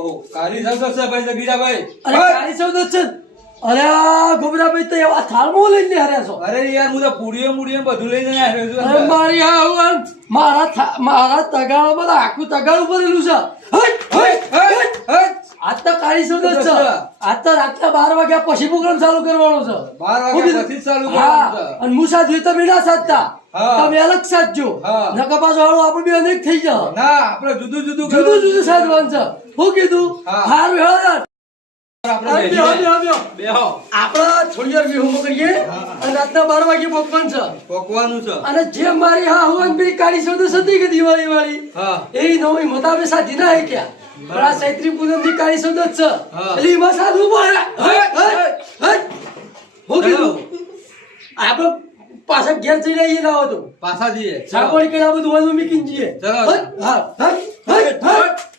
ઓહો કારી સૌદો છે ભાઈ જગીરાભાઈ અરે કાળી સૌદો છે અરે આ ગોબરાભાઈ તો એવા થાળમાં લઈને હર્યા છો અરે યાર હું તો પૂડીઓ મૂડીઓ બધું લઈને આવ્યો છું અરે મારી આ મારા તગાળામાં તો આખું તગાળું ભરેલું છે આજ તો કાળી સૌદો છે આજ તો રાતના 12 વાગ્યા પછી પ્રોગ્રામ ચાલુ કરવાનો છે 12 વાગ્યા પછી ચાલુ કરવાનું છે અને મુસા જોઈ તો બીડા સાધતા તમે અલગ સાધજો હા. નકા પાછો હાલો આપણે બે અનેક થઈ જાવ ના આપણે જુદું જુદું જુદું સાધવાનું છે શું કીધું હા. હારું હેળો આપણે બેહો આપડા થોડી વાર વિહોમો કરીએ અને રાતના 12 વાગે પોકવાનું છે પોકવાનું છે અને જે મારી હા હું પેલી કાળી સૌદો સતી કે દિવાળી વાળી હા એ નવી મતાબે સાધી ના હે ક્યાં પણ આ ચૈત્રી પૂનમ ની કાળી સૌદો જ છે હા. એટલે એમાં સાધવું પડે હું કીધું આપણે પાછા ઘેર જઈને આવીએ ના હતો પાછા જઈએ સાકોડી કે આ બધું વાંધો મીકીને જઈએ ચલો. હા હા